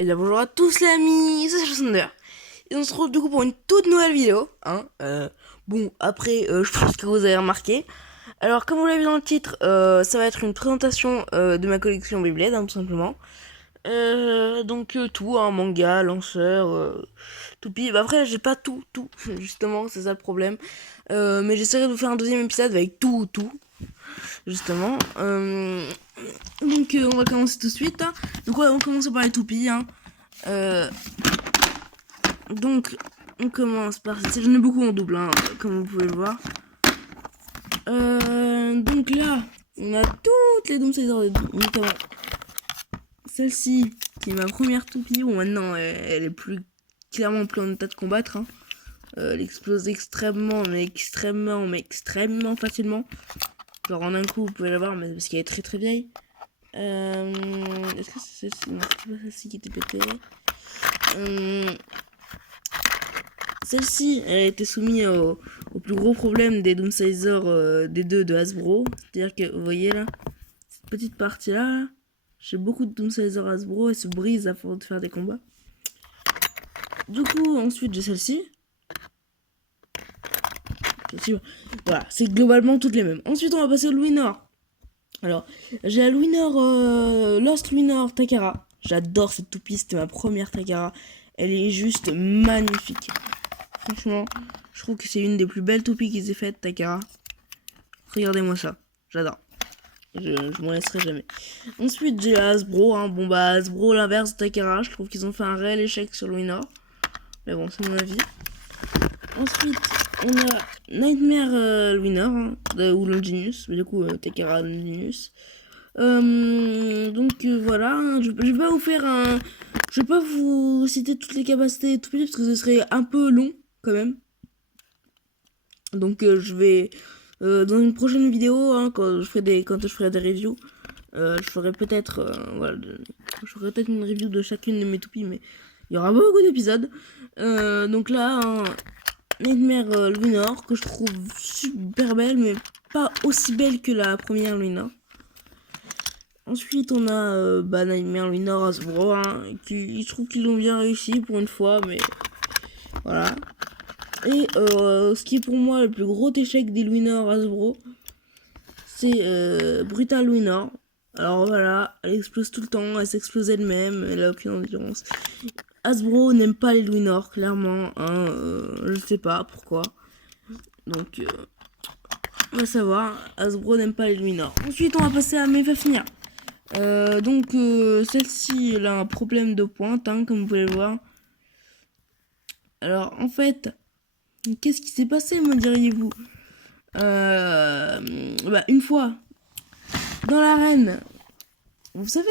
Et bien bonjour à tous les amis, c'est Chassonder. Et on se retrouve du coup pour une toute nouvelle vidéo. Bon, après, je pense que vous avez remarqué. Alors, comme vous l'avez vu dans le titre, ça va être une présentation de ma collection Beyblade, tout simplement. Tout, manga, lanceur, toupie. Bah après, j'ai pas tout, justement, c'est ça le problème. Mais j'essaierai de vous faire un deuxième épisode avec tout, justement. On va commencer tout de suite. Donc, ouais, on commence par les toupies. Euh, Donc, on commence par... J'en ai beaucoup en double, comme vous pouvez le voir. Donc là, on a toutes les Doomsazer, notamment celle-ci, qui est ma première toupie. Bon, maintenant, elle est plus clairement plus en état de combattre. Elle explose extrêmement facilement. Genre en un coup, vous pouvez la voir, mais parce qu'elle est très vieille. Est-ce que c'est celle-ci? Non, c'était pas celle-ci qui était pétée. Celle-ci, elle a été soumise au plus gros problème des Doomsazer des deux de Hasbro. C'est-à-dire que, vous voyez là, cette petite partie-là, j'ai beaucoup de Doomsazer Hasbro, elle se brise à force de faire des combats. Du coup, ensuite, j'ai celle-ci. Voilà, c'est globalement toutes les mêmes. Ensuite, on va passer au Luinor. Alors, j'ai la Luinor, Lost Luinor Takara. J'adore cette toupie, c'était ma première Takara. Elle est juste magnifique. Franchement, je trouve que c'est une des plus belles toupies qu'ils aient faites, Takara. Regardez-moi ça, j'adore. Je m'en laisserai jamais. Ensuite, j'ai Hasbro. Hasbro, l'inverse de Takara. Je trouve qu'ils ont fait un réel échec sur Luinor. Mais bon, c'est mon avis. Ensuite, on a Nightmare Luinor, ou Longinus. Mais du coup, Takara Longinus. Voilà, je vais pas vous faire un... Je vais pas vous citer toutes les capacités et tout parce que ce serait un peu long, quand même. Donc je vais... dans une prochaine vidéo, quand je ferai des reviews, je ferai peut-être une review de chacune de mes toupies, mais il y aura beaucoup d'épisodes. Donc là, Nightmare Luinor, que je trouve super belle, mais pas aussi belle que la première Luinor. Ensuite, on a Nightmare Luinor Hasbro, qui je trouve qu'ils l'ont bien réussi pour une fois, mais voilà. Et ce qui est pour moi le plus gros échec des Luinor Hasbro, c'est Brutal Luinor. Alors voilà, elle explose tout le temps, elle s'explose elle-même, elle a aucune endurance. Hasbro n'aime pas les Luinor, clairement, je sais pas pourquoi. Donc, on va savoir, Hasbro n'aime pas les Luinor. Ensuite, on va passer à Mefafnia. Celle-ci, elle a un problème de pointe, comme vous pouvez le voir. Alors, en fait, qu'est-ce qui s'est passé, me diriez-vous? Une fois, dans l'arène, vous savez,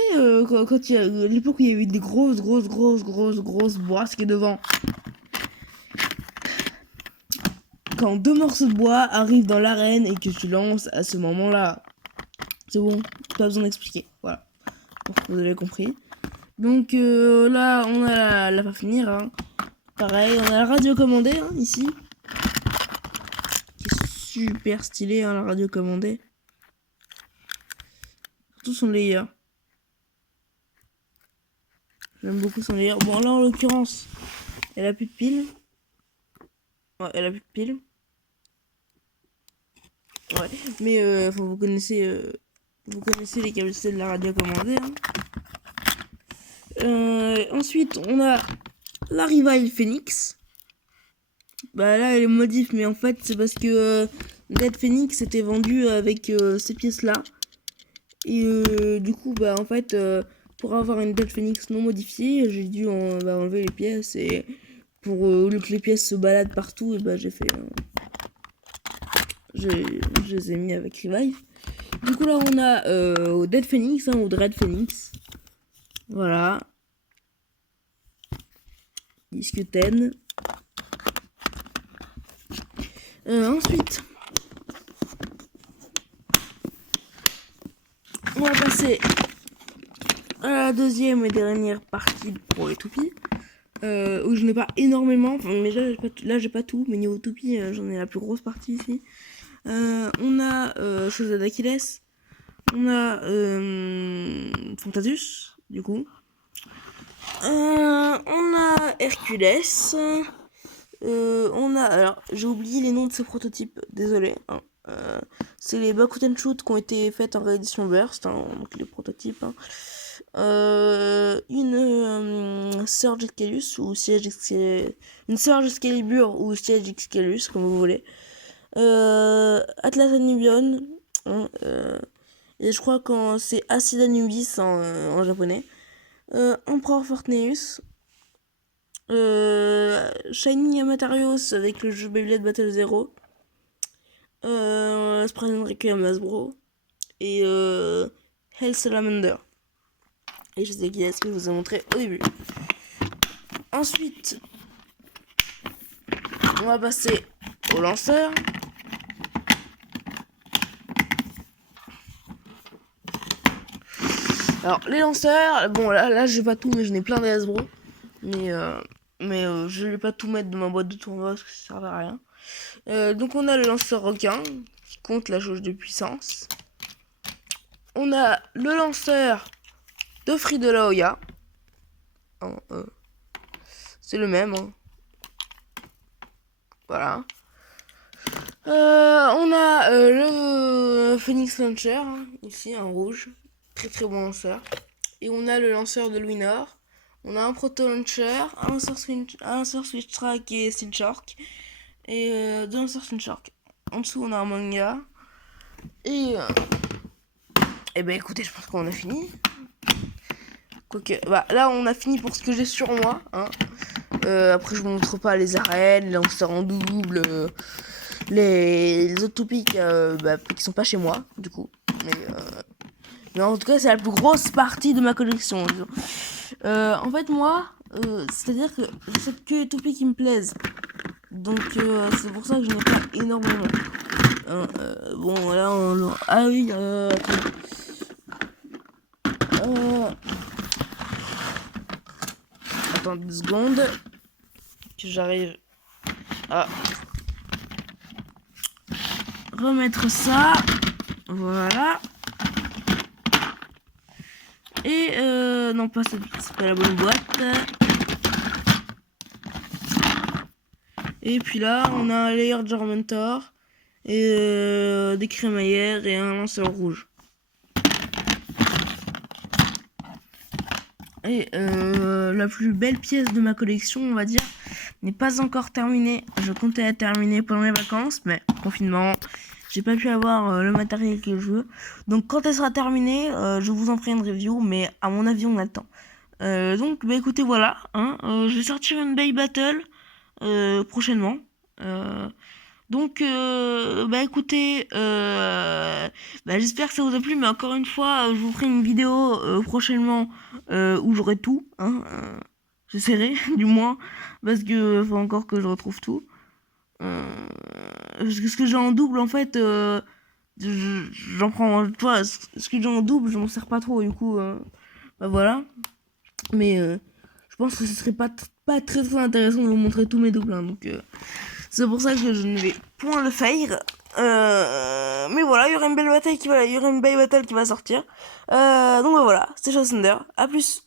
quand il y a l'époque où il y avait des grosses boisses devant. Quand deux morceaux de bois arrivent dans l'arène et que tu lances à ce moment-là, c'est bon, pas besoin d'expliquer. Voilà, vous avez compris. Donc là, on a la pas finir. Pareil, on a la radio commandée ici, qui est super stylée, la radio commandée. Surtout son layer. J'aime beaucoup son layer. Bon, là en l'occurrence, elle a plus de piles. Ouais, elle a plus de piles. Ouais, mais vous connaissez les capacités de la radio commandée. Ensuite, on a la Revive Phoenix. Bah là, elle est modif, mais en fait, c'est parce que Dead Phoenix était vendu avec ces pièces-là. Et du coup, en fait, pour avoir une Dead Phoenix non modifiée, j'ai dû enlever les pièces. Et pour au lieu que les pièces se baladent partout, et j'ai fait... je les ai mis avec Revive. Du coup, là, on a Dead Phoenix, ou Dread Phoenix. Voilà. Disque 10. Ensuite, on va passer à la deuxième et dernière partie pour les toupies. Où je n'ai pas énormément, mais là j'ai pas tout, mais niveau toupie, j'en ai la plus grosse partie ici. On a chose d'Achilles, on a Fantasus, du coup. On a Hercules. On a... Alors, j'ai oublié les noms de ces prototypes, désolé. Hein. C'est les Bakuten Shoot qui ont été faites en réédition Burst, hein, donc les prototypes. Hein. Une Surge Excalibur ou Siege Excalibur, une Surge Excalibur ou Siege Excalibur, comme vous voulez. Atlas Anubion, hein, et je crois que c'est Acid Anubis en japonais. Emperor Fortnite, Shining Amatarios avec le jeu Beyblade Battle Zero, Sprite Requiem Hasbro et Hell Salamander. Et je sais qui est ce que je vous ai montré au début. Ensuite, on va passer au lanceur. Alors, les lanceurs, bon, là j'ai pas tout, mais je n'ai plein de Hasbro. Mais je vais pas tout mettre dans ma boîte de tournoi parce que ça sert à rien. Donc, on a le lanceur requin qui compte la jauge de puissance. On a le lanceur de Free de la Hoya. C'est le même. Hein. Voilà. On a le Phoenix Launcher, hein, ici en rouge. Très très bon lanceur. Et on a le lanceur de Louis Nord. On a un Proto Launcher, un lanceur Switch Track et Steel Shark. Et deux lanceurs Steel Shark. En dessous, on a un manga. Et ben écoutez, je pense qu'on a fini. Quoique, bah là, on a fini pour ce que j'ai sur moi. Hein. Après, je vous montre pas les arènes, les lanceurs en double, les autres topics qui sont pas chez moi, du coup. Mais en tout cas, c'est la plus grosse partie de ma collection. En fait, moi, c'est-à-dire que j'achète que les toupies qui me plaisent. Donc, c'est pour ça que je n'ai pas énormément. Bon, là, ah oui, attends 2 secondes. Que j'arrive à remettre ça. Voilà. Et non, pas cette, c'est pas la bonne boîte. Et puis là, on a un layer Jarmentor et des crémaillères et un lanceur rouge. Et la plus belle pièce de ma collection, on va dire, n'est pas encore terminée. Je comptais la terminer pendant les vacances, mais confinement, j'ai pas pu avoir le matériel que je veux. Donc quand elle sera terminée, je vous en ferai une review, mais à mon avis, on a le temps. Donc bah écoutez, voilà, hein, je vais sortir une Bay Battle prochainement. Donc bah écoutez, j'espère que ça vous a plu, mais encore une fois, je vous ferai une vidéo prochainement où j'aurai tout, hein, j'essaierai du moins, parce que faut encore que je retrouve tout. Parce que ce que j'ai en double, en fait, j'en prends, tu vois, ce que j'ai en double, je m'en sers pas trop, du coup, bah voilà. Mais je pense que ce serait pas très très intéressant de vous montrer tous mes doubles, hein, donc c'est pour ça que je ne vais point le faire. Mais voilà, il y aura une belle bataille qui va sortir. Donc bah voilà, c'était Chaos Thunder. À plus.